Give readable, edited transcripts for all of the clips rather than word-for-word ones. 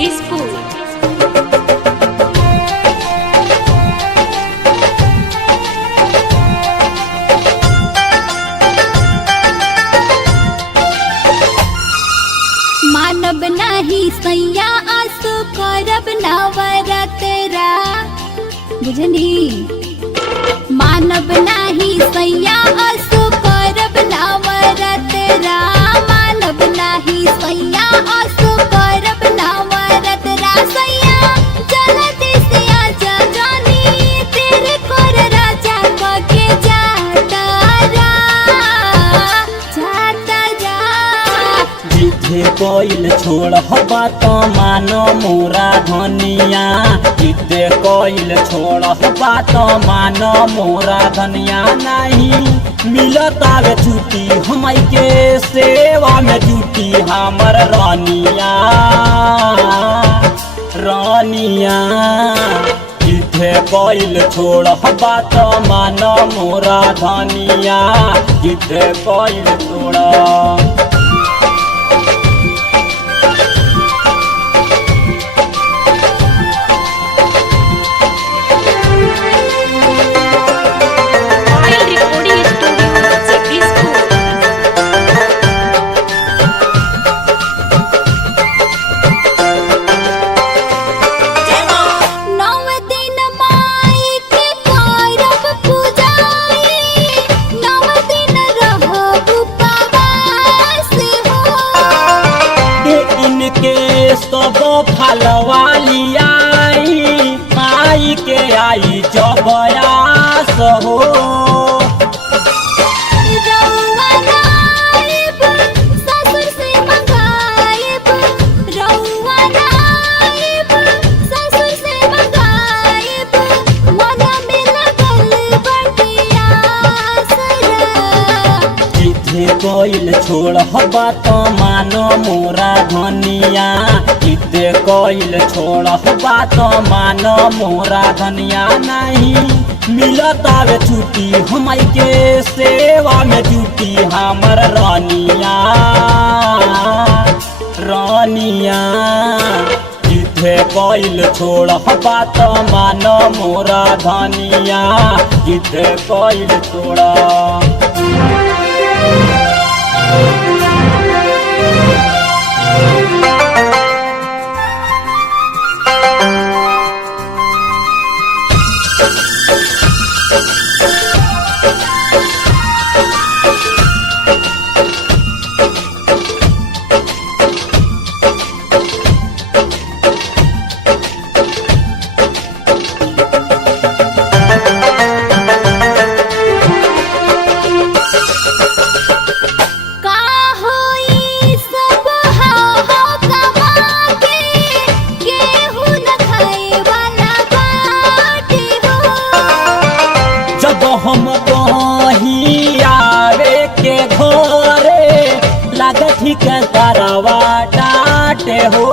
जगदीशपुर। मानव नाही सैया आसु करब नवरात्रा बुझनी। मानव नाही सैया आसु करब नवरात्रा। मानव नाही सैया आसु करब नवरात्रा। सैया जल्दी से आजा जानी तेरे कोर राजा कके जाता जिथे कोइल छोड़ हवा तो मानो मोरा धनिया। जिथे कोइल छोड़ हवा तो मानो मोरा धनिया। नहीं मिलता वे छुट्टी हम के सेवा में जुटी हमर रानिया रानिया। जिथे कोइल छोड़ हवा तो मानो मोरा धनिया। जिथे कोइल छोड़ा सब फलवाली आई माई के आई जबयास हो। ससुर से मंगाएब रउआ नाइब। ससुर से मंगाएब मन में लगल बटियास रा। जिथे कोइल छोड़ हवा तो मानो मोरा धनिया। जिथे कोइल छोड़ हवा तो मानो मोरा धनिया। नहीं मिलता वे छुट्टी हम के सेवा में जुटी हमर रानिया रानिया। जिथे कोइल छोड़ हवा तो मानो मोरा धनिया। जिथे कोइल छोड़ा हम कहीं आवे के घरे लगे ठीक करवा डाटे हो।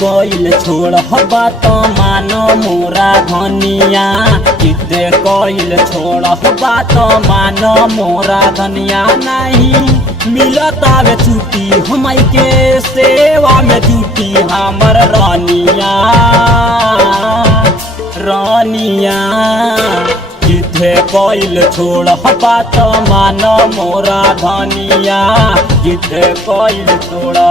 कोइल छोड़ हवा तो मानो मोरा धनिया। जिथे कोइल छोड़ हवा तो मानो मोरा धनिया। नहीं मिलता वे छुट्टी हम के सेवा में जुटी हमर रानिया रानिया। जिथे कोइल छोड़ हवा तो मानो मोरा धनिया। जिथे कोइल छोड़ा